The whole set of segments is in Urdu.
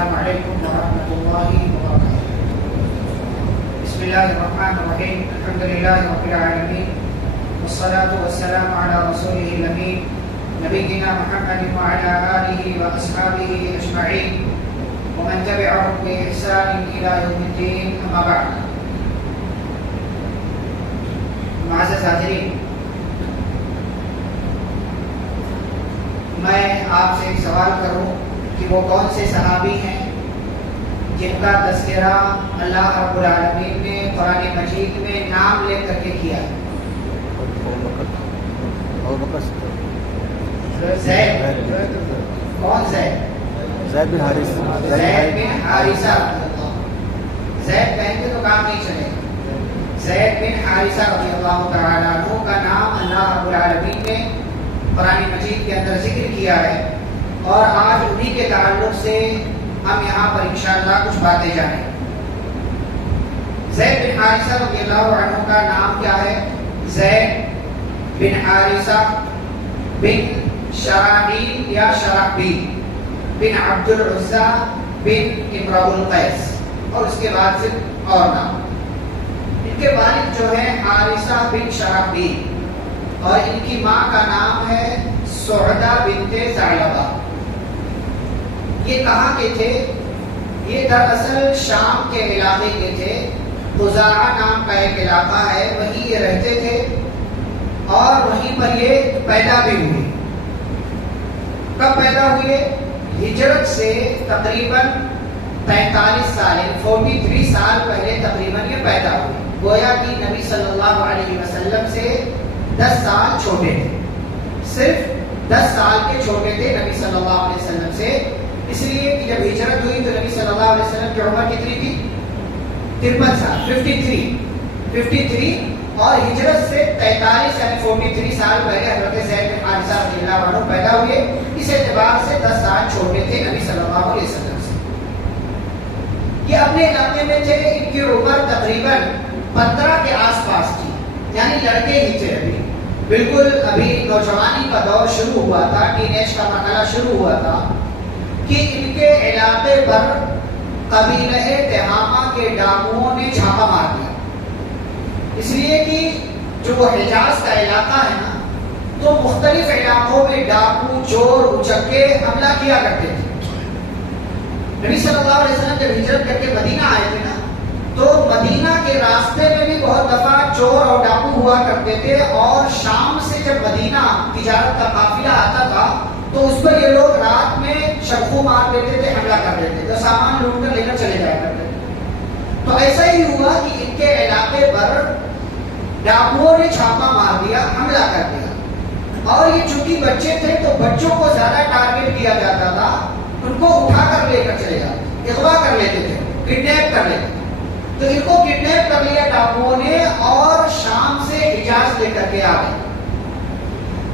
السلام علیکم ورحمۃ اللہ وبرکاتہ۔ بسم اللہ الرحمن الرحیم، الحمد للہ رب العالمین، والصلاة والسلام علی رسولہ الامین نبینا محمد وعلی آلہ واصحابہ اجمعین ومن تبعهم بإحسان إلى يوم الدین، اما بعد۔ معزز حاضرین، میں آپ سے ایک سوال کروں کہ وہ کون سے صحابی ہیں جن کا تذکرہ اللہ رب العالمین نے قرآن مجید میں نام لے کر کے کیا ہے؟ زید، کون زید؟ زید بن حارثہ۔ زید بن حارثہ، زید کہیں گے تو کام نہیں چلے گا۔ زید بن حارثہ رضی اللہ تعالیٰ عنہ کا نام اللہ رب العالمین نے قرآن مجید کے اندر ذکر کیا ہے، اور آج انہی کے تعلق سے ہم یہاں پر انشاءاللہ کچھ باتیں جانیں۔ زید بن حارثہ رضی اللہ عنہ کا نام کیا ہے؟ زید بن حارثہ بن شراحیل یا شرحبیل بن عبد العزیٰ بن امرؤ القیس، اور اس کے بعد پھر اور نام۔ ان کے والد جو ہیں حارثہ بن شرحبیل، اور ان کی ماں کا نام ہے سعدہ بنت ثعلبہ۔ یہ کہاں کے تھے؟ یہ دراصل شام کے علاقے کے تھے، خزاعہ نام کا ایک علاقہ ہے، وہیں یہ رہتے تھے اور وہیں پر یہ پیدا بھی ہوئے۔ کب پیدا ہوئے؟ ہجرت سے تقریباً 43 سال، 43 سال پہلے تقریباً یہ پیدا ہوئے، گویا کہ نبی صلی اللہ علیہ وسلم سے 10 سال چھوٹے تھے، صرف 10 سال کے چھوٹے تھے نبی صلی اللہ علیہ وسلم سے، اس لیے کہ جب ہجرت ہوئی تو نبی صلی اللہ علیہ وسلم کی عمر کتنی تھی؟ 53 سال، 53، اور ہجرت سے 43 یعنی 43 سال پہلے حضرت زید بن حارثہ رضی اللہ عنہ پیدا ہوئے۔ اس اعتبار سے 10 سال چھوٹے تھے نبی صلی اللہ علیہ وسلم سے۔ یہ اپنے علاقے میں تھے، ان کی عمر تقریباً 15 کے آس پاس تھی، یعنی لڑکے ہی تھے، بالکل ابھی نوجوانی کا دور شروع ہوا تھا، ٹین ایج کا مرحلہ شروع ہوا تھا کہ ان کے علاقے پر قبیلہ تہامہ کے ڈاکوؤں نے چھاپا مار دیا، اس لیے کہ جو وہ حجاز کا علاقہ ہے نا، تو مختلف علاقوں میں ڈاکو، چور، اچکے حملہ کیا کرتے تھے۔ نبی صلی اللہ علیہ وسلم جب ہجرت کر کے مدینہ آئے تھے نا، تو مدینہ کے راستے میں بھی بہت دفعہ چور اور ڈاکو ہوا کرتے تھے، اور شام سے جب مدینہ تجارت کا قافلہ آتا تھا تو اس پر یہ لوگ رات میں شبخو مار دیتے تھے، حملہ کر دیتے تھے، سامان لوٹ کر لے کر چلے جایا کرتے تھے۔ تو ایسا ہی ہوا کہ ان کے علاقے پر ڈاکوؤں نے چھاپا مار دیا، حملہ کر دیا، اور یہ چونکہ بچے تھے تو بچوں کو زیادہ ٹارگٹ کیا جاتا تھا، ان کو اٹھا کر لے کر چلے جاتے، اغوا کر لیتے تھے، کڈنیپ کر لیتے تھے۔ تو ان کو کڈنیپ کر لیا ڈاکوؤں نے، اور شام سے حجاز لے کر کے آ گئے،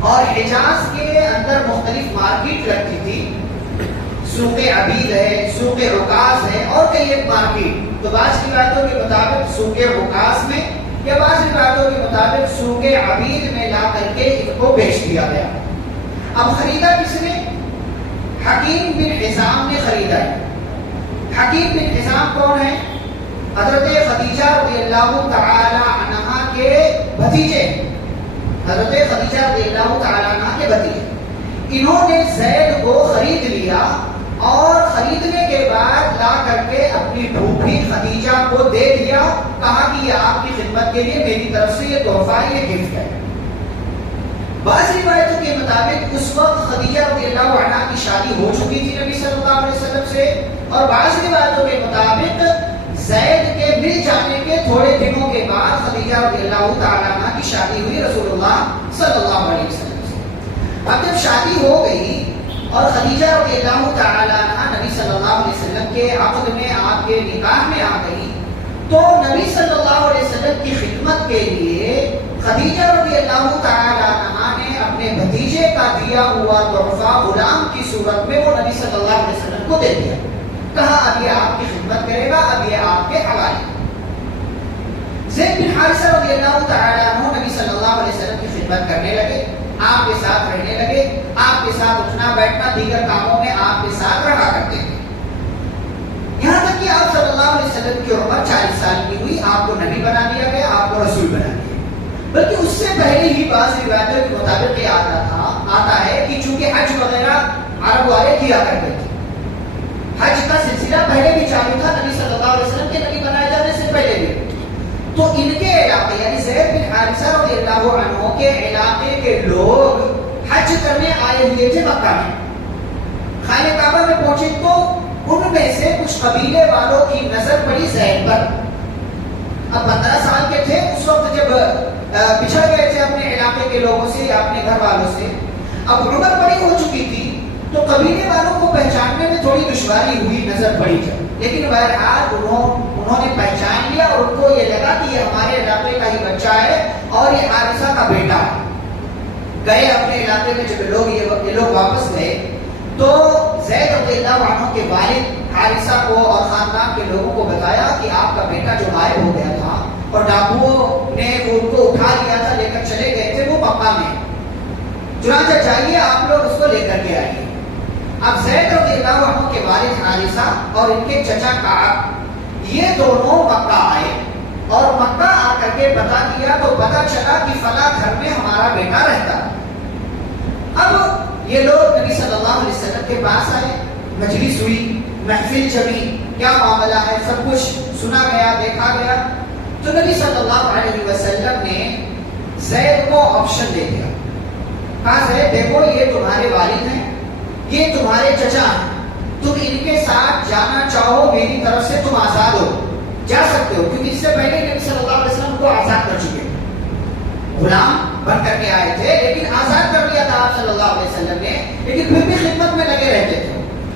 اور حجاز کے اندر مختلف مارکیٹ لگتی تھی، سوق عبید ہے، سوق رکاز ہے، اور کئی ایک مارکیٹ۔ تو بعض روایتوں کے مطابق سوق رکاز میں یا بعض روایتوں کے مطابق سوق عبید میں لا کر کے ان کو بیچ دیا گیا۔ اب خریدا کس نے؟ حکیم بن حزام نے خریدا ہے۔ حکیم بن حزام کون ہے؟ حضرت خدیجہ رضی اللہ تعالی عنہا کے بھتیجے، حضرت خدیجہ رضی اللہ تعالی عنہا کے بھتیجے۔ انہوں نے زید کو خرید لیا، اور خریدنے کے بعد لا کر کے اپنی پھوپھی خدیجہ کو دے دیا، کہا کہ یہ آپ کی خدمت کے لیے میری طرف سے یہ تحفہ، یہ گفٹ ہے۔ بعض روایتوں کے مطابق اس وقت خدیجہ رضی اللہ عنہا کی شادی ہو چکی تھی نبی صلی اللہ علیہ وسلم سے، اور بعض روایتوں کے مطابق زید کے مل جانے کے تھوڑے دنوں کے بعد خدیجہ رضی اللہ تعالیٰ عنہ کی شادی ہوئی رسول اللہ صلی اللہ علیہ وسلم سے۔ اب جب شادی ہو گئی اور خدیجہ رضی اللہ تعالیٰ عنہ نبی صلی اللہ علیہ وسلم کے عقد میں، آپ کے نکاح میں آ گئی، تو نبی صلی اللہ علیہ وسلم کی خدمت کے لیے خدیجہ رضی اللہ تعالیٰ عنہ نے اپنے بھتیجے کا دیا ہوا تحفہ غلام کی صورت میں وہ نبی صلی اللہ علیہ وسلم کو دے دیا، کہا اب یہ آپ کی خدمت کرے گا، اب یہ آپ کے حوالے۔ زید بن حارثہ رضی اللہ تعالیٰ عنہ نبی صلی اللہ علیہ وسلم کی خدمت کرنے لگے، آپ کے ساتھ رہنے لگے، آپ کے ساتھ اٹھنا بیٹھنا، دیگر کاموں میں آپ کے ساتھ رہا کرتے تھے۔ کہ آپ صلی اللہ علیہ وسلم کی عمر 40 سال کی ہوئی، آپ کو نبی بنا دیا گیا، آپ کو رسول بنا دیا گیا، بلکہ اس سے پہلے ہی بعض روایتوں کے مطابق یہ آتا ہے کہ چونکہ حج وغیرہ عرب والے کیا کرتے تھے، حج کا سلسلہ پہلے بھی چالو تھا نبی صلی اللہ علیہ وسلم کے نبی بنائے جانے سے پہلے بھی، تو ان کے علاقے یعنی زید بن حارثہ رضی اللہ عنہ کے علاقے کے لوگ حج کرنے آئے ہوئے تھے مکہ میں، خانہ کعبہ میں پہنچے تو ان میں سے کچھ قبیلے والوں کی نظر پڑی زید پر۔ اب 15 سال کے تھے اس وقت جب بچھڑ گئے تھے اپنے علاقے کے لوگوں سے یا اپنے گھر والوں سے، اب عمر بڑی ہو چکی تھی تو قبیلے والوں کو پہچاننے میں تھوڑی دشواری ہوئی، نظر پڑی جب، لیکن بہرحال انہوں نے پہچان لیا اور ان کو یہ لگا کہ یہ ہمارے علاقے کا ہی بچہ ہے اور یہ حارثہ کا بیٹا ہے۔ گئے اپنے علاقے میں جب یہ لوگ واپس گئے تو زید رضی اللہ عنہ کے والد حارثہ کو اور خاندان کے لوگوں کو بتایا کہ آپ کا بیٹا جو غائب ہو گیا تھا اور ڈاکوؤں نے وہ ان کو اٹھا لیا تھا، لے کر چلے گئے تھے، وہ مکہ میں، چنانچہ چاہیے آپ لوگ اس کو لے کر کے آئیے۔ اب زید رضی اللہ عنہ کے والد حارثہ اور ان کے چچا کعب یہ دونوں مکہ آئے اور مکہ آ کر کے پتہ کیا تو پتہ چلا کہ فلاں گھر میں ہمارا بیٹا رہتا ہے۔ اب یہ لوگ نبی صلی اللہ علیہ وسلم کے پاس آئے، مجلس ہوئی، محفل جمی، کیا معاملہ ہے، سب کچھ سنا گیا، دیکھا گیا، تو نبی صلی اللہ علیہ وسلم نے زید کو آپشن دے دیا، کہا زید دیکھو یہ تمہارے والد ہیں، یہ تمہارے چچا ہیں، تم ان کے ساتھ جانا چاہو میری طرف سے تم آزاد ہو، جا سکتے ہو، کیونکہ اس سے پہلے نبی صلی اللہ علیہ وسلم کو آزاد کر چکے، غلام بن کر کے آئے تھے لیکن آزاد کر دیا تھا آپ صلی اللہ علیہ وسلم نے، لیکن پھر بھی خدمت میں لگے رہتے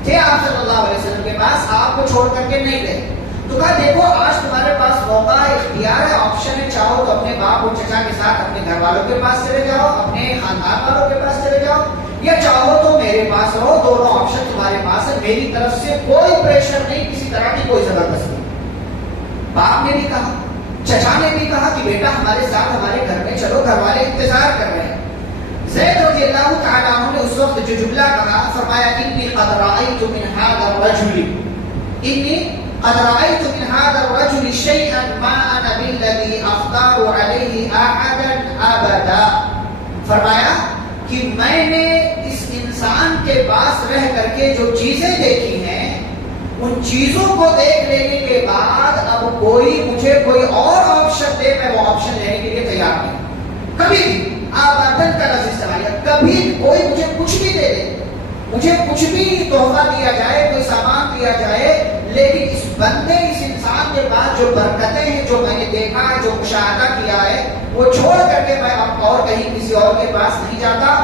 تھے آپ صلی اللہ علیہ وسلم کے پاس، آپ کو چھوڑ کر کے نہیں گئے۔ تو کہا دیکھو آج تمہارے پاس موقع ہے، اختیار ہے، آپشن ہے، چاہو تو اپنے باپ اور چچا کے ساتھ اپنے گھر والوں کے پاس چلے جاؤ، اپنے خاندان والوں کے پاس چلے جاؤ، یا چاہو تو میرے پاس رہو، دونوں آپشن تمہارے پاس ہے، میری طرف سے کوئی پریشر نہیں، کسی طرح کی کوئی زبردستی۔ باپ نے بھی کہا، چچا نے بھی کہا کہ بیٹا ہمارے ساتھ ہمارے گھر میں چلو، گھر والے انتظار کر رہے ہیں۔ زید رضی اللہ تعالیٰ عنہ نے اس وقت جو جملہ کہا، فرمایا انی قد رأیت من هذا الرجل، انی قد رأیت من هذا الرجل شيئا ما انا بالذي اختار عليه احدا ابدا، فرمایا کہ میں نے اس انسان کے پاس رہ کر کے جو چیزیں دیکھی ہیں ان چیزوں کو دیکھ لینے کے بعد اب کوئی مجھے کوئی اور آپشن دے میں وہ آپشن لینے کے لیے تیار نہیں، کبھی بھی آبادن کا لفظ استعمال ہے، کبھی کوئی مجھے کچھ بھی دے دے، مجھے کچھ بھی تحفہ دیا جائے، کوئی سامان دیا جائے، لیکن اس بندے اس انسان کے پاس جو برکتیں ہیں، جو میں نے دیکھا ہے، جو مشاہدہ کیا ہے، وہ چھوڑ کر کے میں اب اور کہیں کسی اور کے پاس نہیں جاتا۔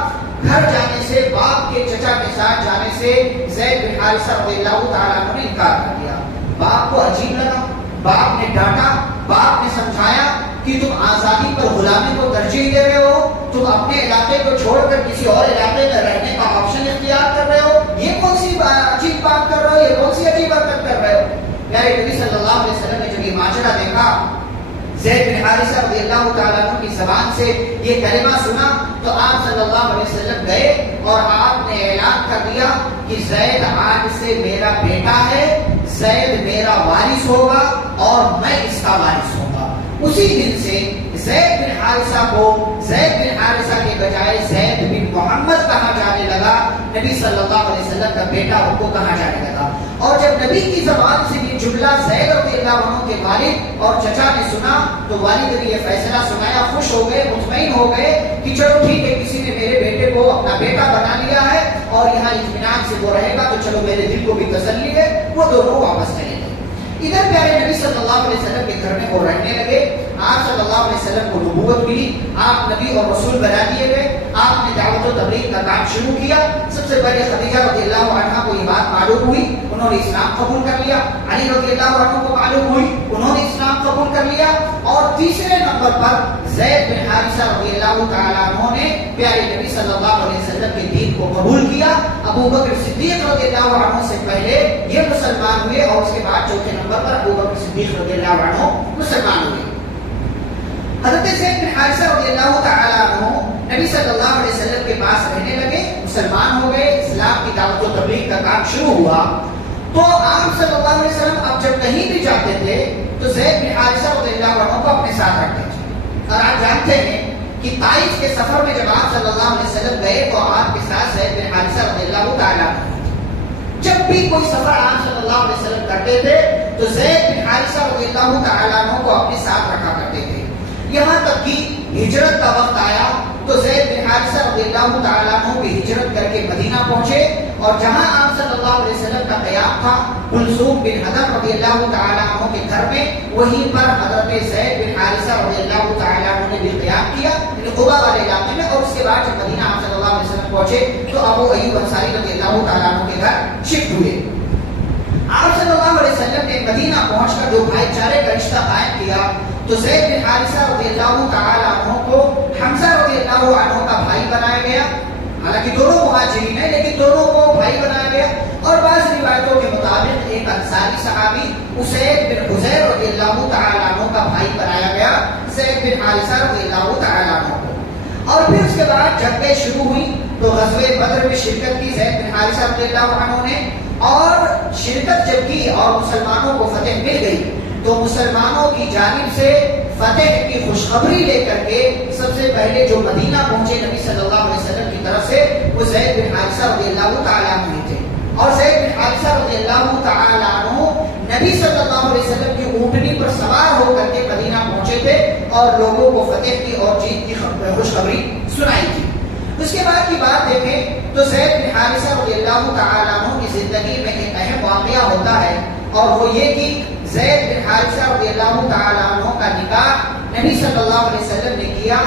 گھر جانے سے، باپ کے چچا کے ساتھ جانے سے زید بن حارثہ رضی اللہ تعالیٰ عنہ نے انکار کر دیا۔ باپ کو عجیب لگا، باپ نے ڈانٹا، باپ نے سمجھایا کہ تم آزادی پر غلامی کو ترجیح دے رہے ہو، تم اپنے علاقے کو چھوڑ کر کسی اور علاقے میں رہنے کا آپشن اختیار کر رہے ہو، یہ کون سی عجیب بات کر رہے ہو، یہ کون سی عجیب حرکت کر رہے ہو۔ پیارے نبی صلی اللہ علیہ وسلم نے جب یہ ماجرا دیکھا، زید بن حارثہ رضی اللہ تعالیٰ عنہ کی زبان سے یہ کلمہ سنا تو آپ صلی اللہ علیہ وسلم گئے اور آپ نے اعلان کر دیا کہ زید آج سے میرا بیٹا ہے، زید میرا وارث ہوگا اور میں اس کا وارث ہوں گا۔ اسی دن سے زید بن حارثہ کو زید بن حارثہ کے بجائے زید بن محمد کہا جانے لگا، نبی صلی اللہ علیہ وسلم کا بیٹا ان کو کہا جانے لگا۔ اور جب نبی کی زبان سے یہ جملہ زید رضی اللہ عنہ کے والد اور چچا نے سنا تو والد نے یہ فیصلہ سنایا، خوش ہو گئے، مطمئن ہو گئے کہ چلو ٹھیک ہے، کسی نے میرے بیٹے کو اپنا بیٹا بنا لیا ہے اور یہاں اطمینان سے وہ رہے گا، تو چلو میرے دل کو بھی تسلی ہے۔ وہ دونوں واپس چلے گئے۔ ادھر پیارے نبی صلی اللہ علیہ وسلم کے گھر میں وہ رہنے لگے، آپ صلی اللہ علیہ وسلم کو نبوت ملی، آپ نبی اور رسول بنا دیے گئے، آپ نے دعوت و تبلیغ کا کام شروع کیا۔ سب سے پہلے خدیجہ رضی اللہ عنہا کو یہ بات معلوم ہوئی، انہوں نے اسلام قبول کر لیا۔ علی رضی اللہ عنہ کو معلوم ہوئی، انہوں نے اسلام قبول کر لیا۔ اور تیسرے نمبر پر زید بن حارثہ رضی اللہ تعالیٰ عنہ نے پیارے نبی صلی اللہ علیہ وسلم کے دین کو قبول کیا۔ ابو بکر صدیق رضی اللہ عنہ سے پہلے یہ مسلمان ہوئے اور اس کے بعد چوتھے نمبر پر ابو بکر صدیق رضی اللہ عنہ مسلمان ہوئے۔ حضرت زید بن حارثہ رضی اللہ تعالیٰ عنہ نبی صلی اللہ علیہ وسلم کے پاس رہنے لگے، مسلمان ہو گئے، اسلام کی دعوت و تبلیغ کا کام شروع ہوا۔ تو آپ صلی اللہ علیہ وسلم اب جب کہیں بھی جاتے تھے تو زید بن حارثہ رضی اللہ عنہ کو اپنے ساتھ رکھتے تھے. اور آپ جانتے ہیں کہ طائف کے سفر میں جب آپ صلی اللہ علیہ وسلم گئے تو آپ کے ساتھ زید بن حارثہ رضی اللہ تعالیٰ عنہ. جب بھی کوئی سفر آپ صلی اللہ علیہ وسلم کرتے تھے تو زید بن حارثہ رضی اللہ تعالیٰ عنہ کو اپنے ساتھ رکھا کرتے تھے. یہاں تک کہ ہجرت کا وقت آیا تو زید بن حارثہ رضی اللہ تعالیٰ عنہ بھی ہجرت کر کے مدینہ پہنچے اور جہاں آپ صلی اللہ علیہ وسلم کا قیام تھا کلثوم بن حضر رضی اللہ تعالیٰ عنہ کے گھر میں, وہیں پر حضرت زید بن حارثہ رضی اللہ تعالیٰ عنہ نے بھی قیام کیا قباء والے علاقے میں. اور اس کے بعد جب مدینہ آپ صلی اللہ علیہ وسلم پہنچے تو ابو ایوب انصاری رضی اللہ تعالیٰ عنہ کے گھر شفٹ ہوئے. آپ صلی اللہ علیہ وسلم نے مدینہ پہنچ کر جو بھائی چارے کا رشتہ قائم کیا تو زید بن حارثہ رضی اللہ تعالیٰ عنہ کو حمزہ رضی اللہ عنہ کا بھائی بنایا گیا. حالانکہ دونوں مہاجرین ہیں لیکن دونوں کو بھائی بنایا گیا. اور بعض روایتوں کے مطابق ایک انصاری صحابی اسید بن حذیر رضی اللہ تعالیٰ عنہ کا بھائی بنایا گیا زید بن حارثہ رضی اللہ تعالیٰ عنہ کو. اور پھر اس کے بعد جنگیں شروع ہوئی تو غزوہ بدر میں شرکت کی زید بن حارثہ رضی اللہ عنہ نے. اور شرکت جب کی اور مسلمانوں کو فتح مل گئی تو مسلمانوں کی جانب سے فتح کی خوشخبری لے کر کے سب سے پہلے جو مدینہ پہنچے نبی صلی اللہ علیہ وسلم کی طرف سے وہ زید بن حارثہ رضی اللہ تعالیٰ عنہ تھے. اور زید بن حارثہ رضی اللہ تعالیٰ عنہ نبی صلی اللہ علیہ وسلم کی اونٹنی پر سوار ہو کر کے مدینہ پہنچے تھے اور لوگوں کو فتح کی اور جیت کی خوشخبری سنائی تھی. اس کے بعد کی بات دیکھیں تو زید بن حارثہ رضی اللہ تعالیٰ عنہ کی زندگی میں ایک اہم واقعہ ہوتا ہے اور وہ یہ کہ زید بن حارثہ رضی اللہ تعالیٰ عنہ کا نکاح نبی صلی اللہ علیہ وسلم نے کیا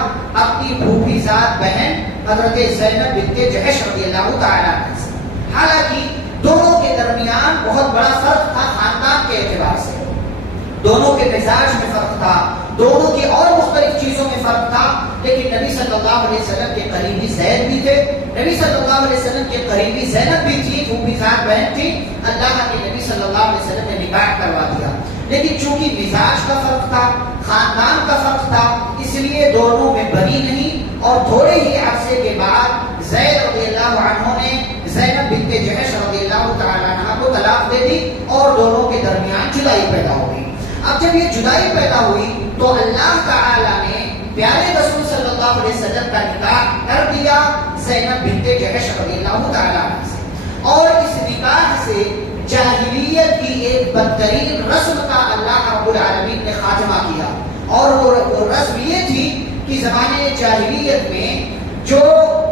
اپنی پھوپھی ذات بہن حضرت زینب بنت جحش رضی اللہ تعالیٰ عنہ سے. حالانکہ دونوں کے درمیان بہت بڑا فرق تھا خاندان کے اعتبار سے, دونوں کے مزاج میں فرق تھا, دونوں کی اور مختلف چیزوں میں فرق تھا. لیکن نبی صلی اللہ علیہ وسلم کے قریبی زید بھی تھے, نبی صلی اللہ علیہ وسلم کے قریبی زینب بھی تھی, پھوپھی ذات بہن تھی. اللہ کے نبی صلی اللہ علیہ وسلم نے نکاح کروا دیا. لیکن چونکہ مزاج کا فرق تھا, خاندان کا فرق تھا, اس لیے دونوں میں بنی نہیں. اور تھوڑے ہی عرصے کے بعد زید رضی اللہ عنہ نے زینب بنت جحش رضی اللہ تعالیٰ عنہ کو طلاق دے دی اور دونوں کے درمیان جدائی پیدا ہو گئی. اب جب یہ جدائی پیدا ہوئی تو اللہ تعالیٰ نے پیارے رسول صلی اللہ علیہ وسلم کا نکاح کر دیا زینب بنت جحش رضی اللہ تعالیٰ عنہ سے. اور اس نکاح سے جاہلیت کی ایک بدترین رسم کا اللہ رب العالمین نے خاتمہ کیا. اور وہ رسم یہ تھی کہ زمانے جاہلیت میں جو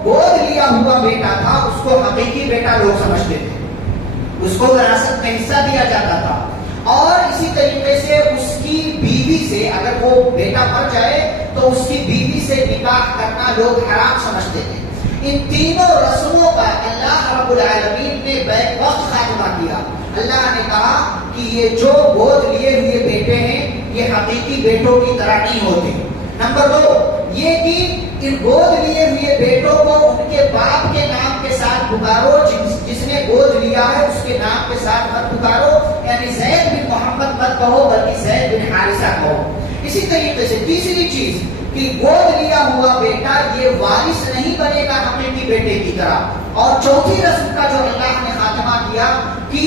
گود لیا ہوا بیٹا تھا اس کو حقیقی بیٹا لوگ سمجھتے تھے, اس کو وراثت میں حصہ دیا جاتا تھا. اور اسی طریقے سے اس کی بیوی سے اگر وہ بیٹا مر جائے تو اس کی بیوی سے نکاح کرنا لوگ حرام سمجھتے تھے. ان تینوں رسموں کا اللہ رب العالمین نے بیک وقت خاتمہ کیا. اللہ نے کہا کہ یہ جو گود لیے ہوئے بیٹے ہیں یہ حقیقی بیٹوں کی طرح نہیں ہوتے. نمبر 2 یہ کہ ان گود لیے ہوئے بیٹوں کو ان کے باپ کے نام کے ساتھ پکارو, جس نے گود لیا ہے اس کے نام کے ساتھ مت پکارو, یعنی زید بن محمد مت کہو بلکہ زید بن حارثہ کہو. اسی طریقے سے تیسری چیز کہ گود لیا ہوا بیٹا یہ وارث نہیں بنے گا حقیقی بیٹے کی طرح. اور چوتھی رسم کا جو اللہ نے خاتمہ کیا کہ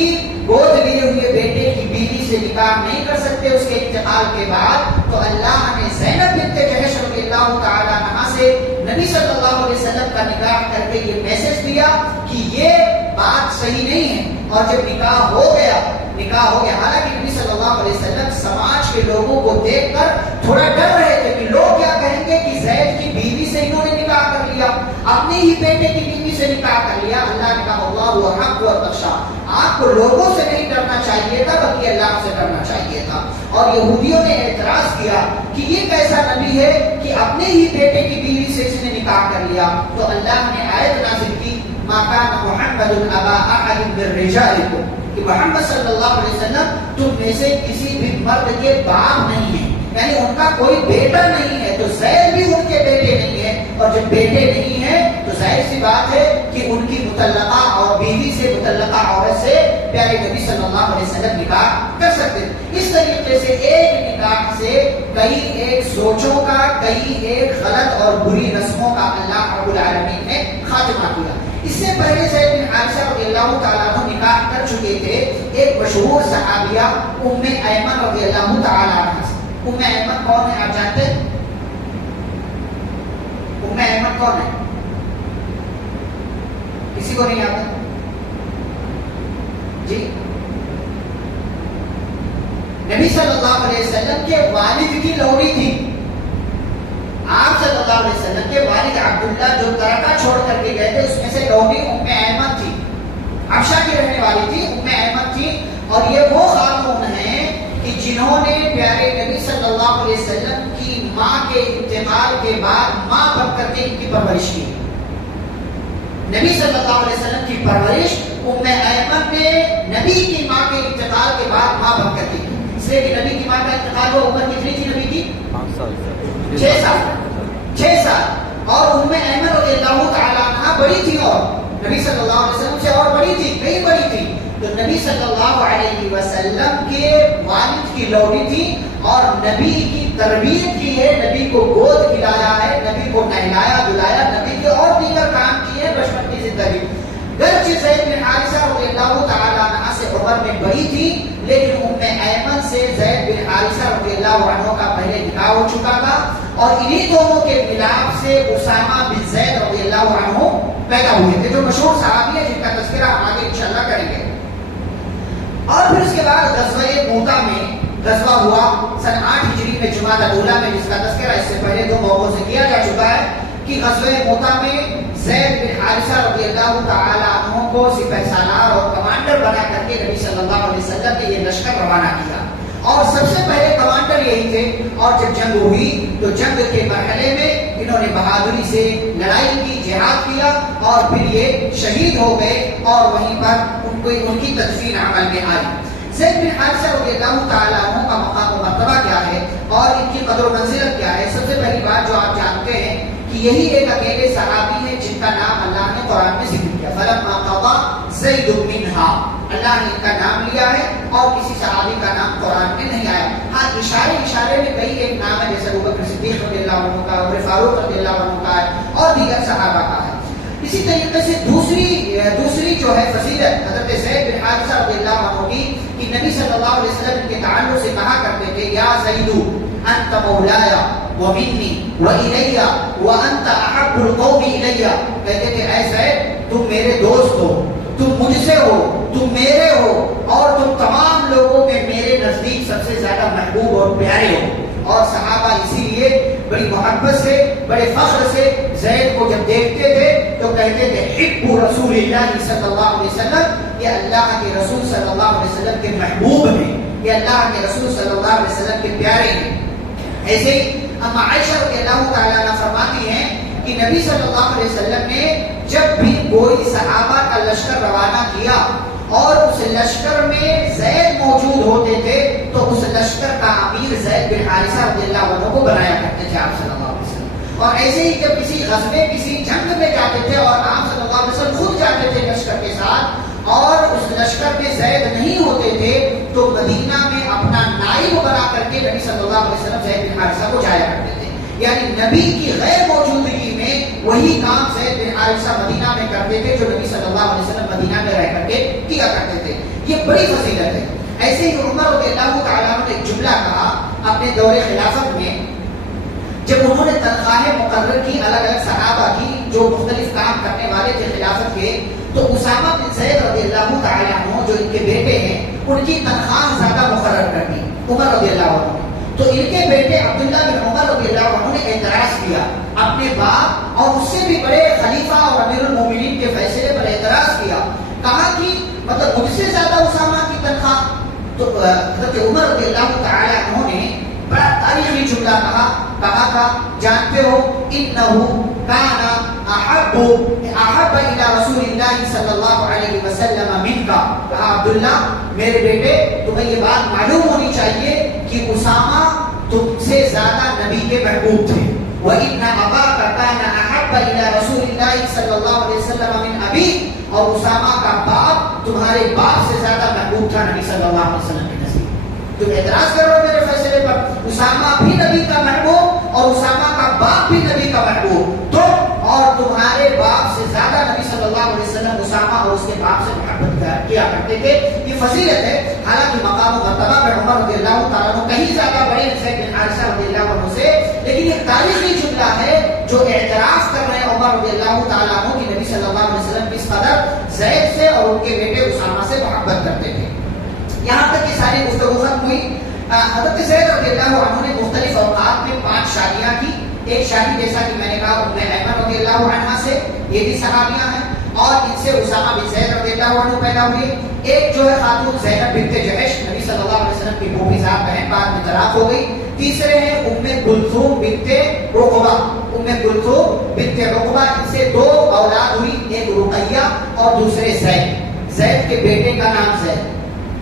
گود لیے ہوئے بیٹے کی بیوی سے نکاح نہیں کر سکتے اس کے انتقال کے بعد, تو اللہ نے زینب بنت جحش رضی اللہ تعالیٰ عنہ سے نبی صلی اللہ علیہ وسلم کا نکاح کر کے یہ میسج دیا کہ یہ بات صحیح نہیں ہے. اور جب نکاح ہو گیا حالانکہ نبی صلی اللہ علیہ وسلم سماج کے لوگوں کو دیکھ کر تھوڑا ڈر رہے تھے کہ لوگ کیا کہیں گے کہ زید کی بیوی سے انہوں نے نکاح کر لیا, اپنے ہی بیٹے کی بیوی سے نکاح کر لیا. اللہ نے کہا اللہ حق و تخشا, آپ کو لوگوں سے نہیں ڈرنا چاہیے تھا بلکہ اللہ سے ڈرنا چاہیے تھا. اور یہودیوں نے اعتراض کیا کہ یہ کیسا نبی ہے کہ اپنے ہی بیٹے کی بیوی سے اس نے نکاح کر لیا. تو اللہ نے آیت نازل کی ما کان محمد ابا احد من رجالکم, کہ محمد صلی اللہ علیہ وسلم تم میں سے کسی بھی مرد کے باپ نہیں ہیں, یعنی ان کا کوئی بیٹا نہیں ہے. تو زید بھی ان کے بیٹے نہیں ہے, اور جب بیٹے نہیں ہیں تو ظاہر سی بات ہے کہ ان کی مطلقہ اور بیوی سے متعلقہ عورت سے پیارے نبی صلی اللہ علیہ وسلم نکاح کر سکتے. اس طریقے سے ایک نکاح سے کئی ایک سوچوں کا, کئی ایک غلط اور بری رسموں کا اللہ رب العالمین نے خاتمہ کیا. اس سے پہلے زید بن حارثہ رضی اللہ تعالیٰ عنہ نکاح کر چکے تھے ایک مشہور صحابیہ ام ایمن رضی اللہ تعالی عنہ سے. ام ایمن کون ہے آپ جانتے ہیں؟ ام ایمن کون ہے؟ کسی کو نہیں آتا جی؟ نبی صلی اللہ علیہ وسلم کے والد کی لوڑی تھی. آپ صلی اللہ علیہ وسلم کے والد عبداللہ جو ترکہ چھوڑ کر کے گئے تھے اس میں سے لوڑی ام ایمن تھی. حبشہ کی رہنے والی تھی، ام ایمن تھی. اور یہ وہ خاتون ہیں کہ جنہوں نے پیارے نبی صلی اللہ علیہ وسلم کی ماں کے انتقال کے بعد ماں بن کر کے ان کی پرورش کی. نبی صلی اللہ علیہ وسلم کی پرورش ام ایمن نے نبی کی ماں کے انتقال کے بعد ماں بن کر کے کی. اس لیے کہ نبی کی ماں کا انتقال ہوا، عمر کتنی تھی نبی کی؟ 6 سال. اور ام ایمن رضی اللہ تعالی عنہ بڑی تھی، اور نبی صلی اللہ علیہ وسلم سے اور بڑی تھی، کئی بڑی تھی. تو نبی صلی اللہ علیہ وسلم کے والد کی لوڑی تھی اور نبی کی تربیت کی ہے، نبی کو گود کھلایا ہے، نبی کو نہلایا دلایا، نبی کے اور دیگر کام کیے ہیں بچپن کی زندگی. گرچہ زید بن حارثہ رضی اللہ تعالی عنہ سے عمر میں بڑی تھی، لیکن ام ایمن سے زید بن حارثہ رضی اللہ عنہ کا پہلے نکاح ہو چکا تھا. اور انہی دونوں کے ملاپ سے اسامہ بن زید رضی اللہ عنہ پیدا ہوئے تھے، جو مشہور صحابی ہیں جن کا تذکرہ ہم آگے انشاءاللہ کریں گے. اور پھر اس کے بعد غزوہ موتا میں غزوہ ہوا سن 8 ہجری میں جمادی الاولیٰ میں، جس کا تذکرہ اس سے پہلے 2 موقعوں سے کیا جا چکا ہے کہ غزوہ موتا میں زید بن حارثہ رضی اللہ تعالی عنہ کو سپہ سالار اور کمانڈر بنا کر کے نبی صلی اللہ علیہ وسلم نے یہ لشکر روانہ کیا. اور سب سے پہلے کمانڈر یہی تھے. اور جب جنگ ہوئی تو جنگ کے مرحلے میں انہوں نے بہادری سے لڑائی کی، جہاد کیا، اور پھر یہ شہید ہو گئے اور وہیں پر ان کی تدفین عمل میں آئی. زید بن حارثہ رضی اللہ تعالی عنہ کا مقام و مرتبہ کیا ہے اور ان کی قدر و منزلت کیا ہے؟ سب سے پہلی بات جو آپ جانتے ہیں کہ یہی ایک اکیلے صحابی ہیں جن کا نام اللہ نے قرآن میں ذکر کیا. فلما قضى زید منها، اللہ نے ان کا نام لیا ہے اور کسی صحابی کا نام قرآن میں نہیں آیا. ہاں اشارے میں کئی ایک نام ہے، جیسے ابوبکر صدیق رضی اللہ عنہ کا، عمر فاروق رضی اللہ عنہ کا ہے اور دیگر صحابہ کا ہے. اسی طریقے سے دوسری جو ہے فضیلت حضرت زید بن حارثہ رضی اللہ عنہ کی کہ نبی صلی اللہ علیہ وسلم ان کے تعلق سے کہا کرتے تھے یا زید انت مولایا ومنی والی وانت احب القوم الی. کہتے تھے اے زید تم میرے دوست ہو، تم مجھ سے ہو، تم میرے ہو، اور تم تمام لوگوں میں میرے نزدیک سب سے زیادہ محبوب اور پیارے ہو. اور صحابہ اسی لیے بڑی محبت سے، بڑے فخر سے زید کو جب دیکھتے تھے تو کہتے تھے حب رسول اللہ صلی اللہ علیہ وسلم، یہ اللہ کے رسول صلی اللہ علیہ وسلم کے محبوب ہیں، یہ اللہ کے رسول صلی اللہ علیہ وسلم کے پیارے ہیں. ایسے ہی اما عائشہ رضی اللہ تعالیٰ عنہ فرماتی ہیں کہ نبی صلی اللہ علیہ وسلم نے جب بھی کوئی صحابہ کا لشکر روانہ کیا اور اس لشکر میں زید موجود ہوتے تھے تو اس لشکر کا امیر زید بن حارثہ رضی اللہ عنہ کو بنایا کرتے تھے آپ صلی اللہ علیہ وسلم. اور ایسے ہی جب کسی غزوے کسی جنگ میں جاتے تھے اور آپ صلی اللہ علیہ وسلم خود جاتے تھے لشکر کے ساتھ اور اس لشکر میں زید نہیں ہوتے تھے تو مدینہ میں اپنا نائب بنا کر کے نبی صلی اللہ علیہ وسلم زید بن حارثہ کو جایا کرتے تھے. یعنی نبی کی غیر موجودگی میں وہی کام زید بن حارثہ مدینہ میں کرتے تھے جو نبی صلی اللہ علیہ وسلم مدینہ میں رہ کر کے کیا کرتے تھے. یہ بڑی فضیلت ہے. ایسے ہی عمر رضی اللہ تعالیٰ عنہ نے ایک جملہ کہا اپنے دور خلافت میں جب انہوں نے تنخواہیں مقرر کی الگ الگ صحابہ کی جو مختلف کام کرنے والے تھے خلافت کے، تو اسامہ بن زید رضی اللہ تعالیٰ عنہ جو ان کے بیٹے ہیں ان کی تنخواہ زیادہ مقرر کر دی عمر رضی اللہ عنہ. تو ان کے بیٹے عبداللہ بن عمر رضی اللہ عنہ نے اعتراض کیا اپنے باپ اور اس سے بھی بڑے خلیفہ اور امیر المومنین کے فیصلے پر اعتراض کیا. کہا کہ مطلب مجھ سے زیادہ اسامہ کی تنخواہ. تو حضرت عمر رضی اللہ تعالی عنہ نے بڑا تاریخی جملہ کہا تھا جانتے ہو انہو کان احب الى رسول اللہ صلی اللہ علیہ وسلم منکا. کہا عبداللہ میرے بیٹے تمہیں یہ بات معلوم ہونی چاہیے کہ اسامہ تم سے زیادہ نبی کے محبوب تھے. وَإِنَّ أَبَاكَ كَانَ أَحَبَّ إِلَى رَسُولِ اللَّهِ صلی اللہ علیہ وسلم من ابی. اور اسامہ کا باپ تمہارے باپ سے زیادہ محبوب تھا نبی صلی اللہ علیہ وسلم کے نزدیک. تم اعتراض کر رہے ہو میرے فیصلے پر. اسامہ بھی نبی کا محبوب اور اسامہ کا باپ بھی نبی کا محبوب. تم اور تمہارے باپ سے زیادہ نبی صلی اللہ علیہ وسلم اسامہ اور اس کے باپ سے محبت کیا کرتے تھے. یہ فضیلت ہے. حالانکہ مقام و مرتبہ میں عمر رضی اللہ تعالیٰ عنہ کہیں زیادہ بڑے زید بن حارثہ رضی اللہ عنہ سے, لیکن ایک تاریخی جملہ ہے جو اعتراف کر رہے ہیں عمر رضی اللہ تعالیٰ عنہ کہ نبی صلی اللہ علیہ وسلم کس قدر زید سے اور ان کے بیٹے اسامہ سے محبت کرتے تھے. یہاں تک کہ ساری گفتگو ختم ہوئی. حضرت زید رضی اللہ عنہ نے مختلف اوقات میں 5 شادیاں کی. ایک شادی جیسا کہ میں نے کہا ام ایمن رضی اللہ عنہا سے, یہ بھی صحابیاں ہیں, اور ان سے اسامہ بن زید رضی اللہ عنہ پیدا ہوئے. ایک جو ہے خاتون زینب بنت جحش, نبی صلی اللہ علیہ وسلم کی پھوپھی صاحب بہن, بعد میں طلاق ہو گئی. تیسرے ہیں ام کلثوم بنت عقبہ. ام کلثوم بنت عقبہ, ان سے 2 اولاد ہوئی, ایک رقیہ اور دوسرے زید. زید کے بیٹے کا نام زید,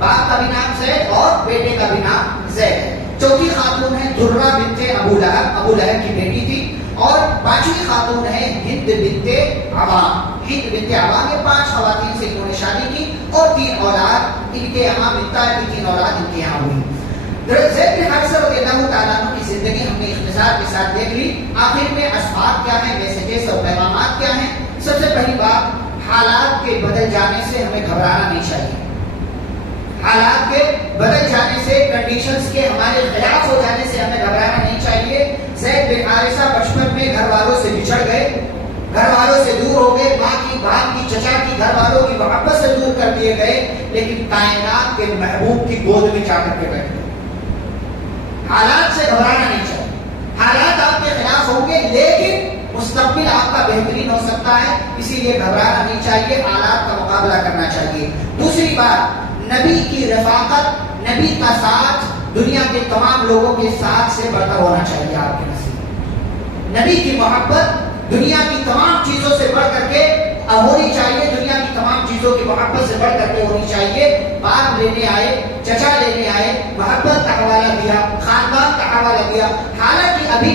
باپ کا بھی نام زید اور بیٹے کا بھی نام زید. چوتھی خاتون ہے درہ بنت ابو لہب, ابو لہب کی بیٹی تھی. اور 5ویں خاتون ہے ہند بنت عوام. ہند بنت عوام, یہ 5 خواتین سے انہوں نے شادی کی اور 3 اولاد ان کے یہاں ملتا ہے, 3 اولاد ان کے یہاں ہوئی. زید بن حارثہ رضی اللہ تعالیٰ عنہ کی زندگی ہم نے اختصار کے ساتھ دیکھ لی. آخر میں اسباب کیا ہیں, میسیجز اور پیغامات کیا ہیں. سب سے پہلی بات, حالات کے بدل جانے سے ہمیں گھبرانا نہیں چاہیے. حالات کے بدل جانے سے, کنڈیشنز کے ہمارے خلاف ہو جانے سے ہمیں گھبرانا نہیں چاہیے. زید بن حارثہ بچپن میں گھر والوں سے بچھڑ گئے, گھر والوں سے دور ہو گئے, ماں کی, باپ کی, چچا کی, گھر والوں کی محبت سے دور کر دیے گئے, لیکن کائنات کے محبوب کی گود میں جا کر کے بیٹھ گئے. حالات سے گھبرانا نہیں چاہیے. حالات آپ کے خلاف ہوں گے لیکن مستقبل آپ کا بہترین ہو سکتا ہے, اسی لیے گھبرانا نہیں چاہیے, حالات کا مقابلہ کرنا چاہیے. دوسری بات, نبی کی رفاقت, نبی کا ساتھ دنیا کے تمام لوگوں کے ساتھ سے بڑھ کر ہونا چاہیے. آپ کے نصیب نبی کی محبت دنیا کی تمام چیزوں سے بڑھ کر کے ہونی چاہیے, دنیا کی تمام چیزوں کی محبت سے بڑھ کر کے ہونی چاہیے. باپ لینے آئے, چچا لینے آئے, محبت کا حوالہ دیا, خاندان کا حوالہ دیا, حالانکہ ابھی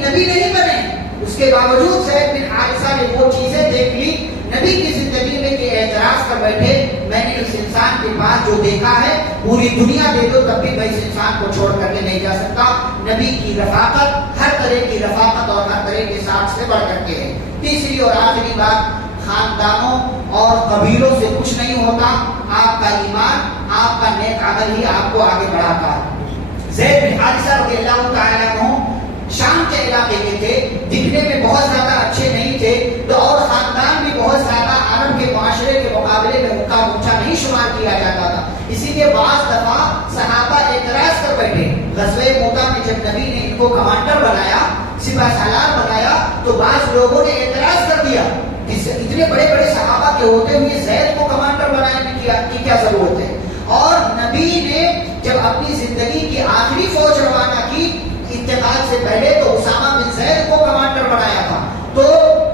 نبی نہیں بنے, اس کے باوجود زید بن حارثہ نے وہ چیزیں دیکھ لی نبی کی زندگی میں کہ اعتراض کر بیٹھے, میں نے اس انسان کے پاس جو دیکھا ہے پوری دنیا دے دو تب بھی میں اس انسان کو چھوڑ کر کے نہیں جا سکتا. نبی کی رفاقت, ہر طرح کی رفاقت اور ہر طرح کے ساتھ سے بڑھ کر کے ہے. تیسری اور آخری بات, خاندانوں اور قبیلوں سے کچھ نہیں ہوتا, آپ کا ایمان, آپ کا نیک عمل ہی آپ کو آگے بڑھاتا ہے. زید بن حارثہ رضی اللہ تعالیٰ عنہ شام کے علاقے کے تھے, دکھنے میں بہت زیادہ اچھے نہیں تھے, تو اور خاندان بھی بہت زیادہ عرب کے معاشرے کے مقابلے میں ان کا اونچا نہیں شمار کیا جاتا تھا. اسی لیے بعض دفعہ صحابہ اعتراض کر بیٹھے. غزوہ موتا میں جب نبی نے ان کو کمانڈر بنایا, سپہ سالار بنایا, تو بعض لوگوں نے اعتراض کر دیا, اتنے بڑے بڑے صحابہ کے ہوتے ہوئے زید کو کمانڈر بنانے کی کیا ضرورت ہے. اور نبی نے جب اپنی زندگی کی آخری فوج روانہ کی انتقال سے پہلے, تو اسامہ بن زید کو کمانڈر بنایا تھا. تو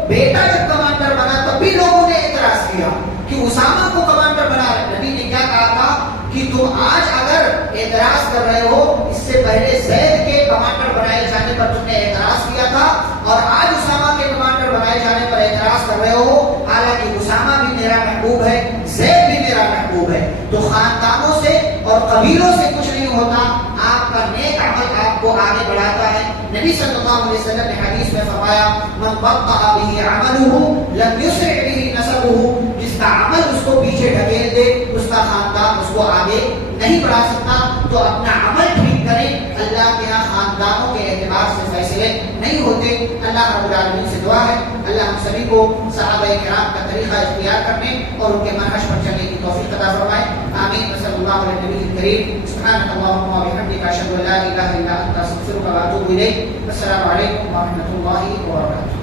بیٹا جب کمانڈر بنا تب بھی لوگوں نے اعتراض کیا کہ اسامہ کو کمانڈر بنا. نبی نے کیا کہا تھا کہ تم آج اگر اعتراض کر رہے ہو, اس سے پہلے زید کے کمانڈر بنائے جانے پر تم نے اعتراض کیا تھا, اور آج اسامہ کے کمانڈر بنائے جانے پر اعتراض کر رہے ہو. حالانکہ اسامہ بھی میرا محبوب ہے, زید بھی میرا محبوب ہے. تو خاندانوں سے اور قبیلوں سے کچھ نہیں ہوتا, آپ کا نیک عمل آپ کو آگے بڑھاتا ہے. نبی صلی اللہ علیہ وسلم نے حدیث میں فرمایا, من بطأ به عمله لم يسرع به نسبه, جس کا عمل اس کو پیچھے ڈھکیل دے, اس کا خاندان اس کو آگے نہیں بڑھا سکتا. تو اپنا عمل ٹھیک کریں, اللہ کے یہاں خاندانوں کے اعتبار سے فیصلے نہیں ہوتے. اللہ رب العالمین سے دعا ہے اللہ ہم سبھی کو صحابہ کرام کا طریقہ اختیار کرنے اور ان کے منہج پر چلنے کی توفیق عطا فرمائے. آمین. صلی اللہ علیہ نبی الکریم. سبحانک اللہم و بحمدک, اشہد ان لا الہ الا انت, استغفرک و اتوب الیک. السلام علیکم و رحمۃ اللہ وبرکاتہ.